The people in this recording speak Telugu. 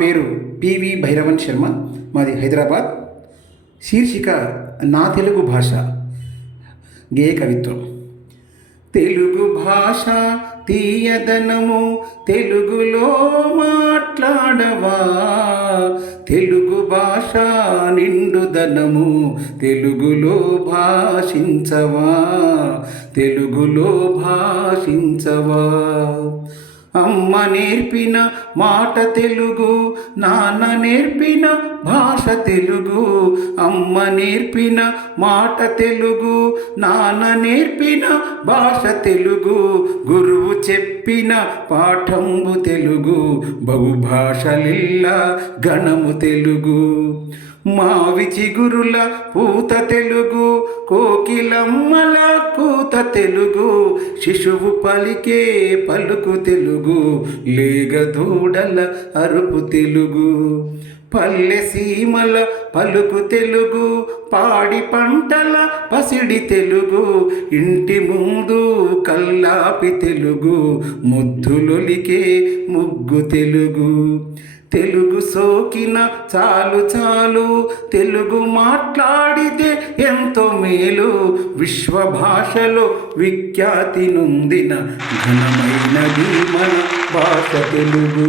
పేరు పివి భైరవన్ శర్మ, మాది హైదరాబాద్. శీర్షిక నా తెలుగు భాష గేయ కవిత్వం. తెలుగు భాష తీయదనము తెలుగులో మాట్లాడవా, తెలుగు భాష నిండుదనము తెలుగులో భాషించవా, తెలుగులో భాషించవా. అమ్మ నేర్పిన మాట తెలుగు, నాన్న నేర్పిన భాష తెలుగు. అమ్మ నేర్పిన మాట తెలుగు, నాన్న నేర్పిన భాష తెలుగు. గురువు చెప్పిన పాఠంబు తెలుగు, బహుభాషలిల్లా గణము తెలుగు. మావి చిగురుల పూత తెలుగు, కోకిలమ్మల కూత తెలుగు. శిశువు పలికే పలుకు తెలుగు, లేగదూడల అరుపు తెలుగు. పల్లె సీమల పలుకు తెలుగు, పాడి పంటల పసిడి తెలుగు. ఇంటి ముందు కల్లాపి తెలుగు, ముద్దులొలికే ముగ్గు తెలుగు. తెలుగు సోకిన చాలు చాలు, తెలుగు మాట్లాడితే ఎంతో మేలు. విశ్వ భాషలో విఖ్యాతి నొందిన ఘనమైనది మన భాష తెలుగు.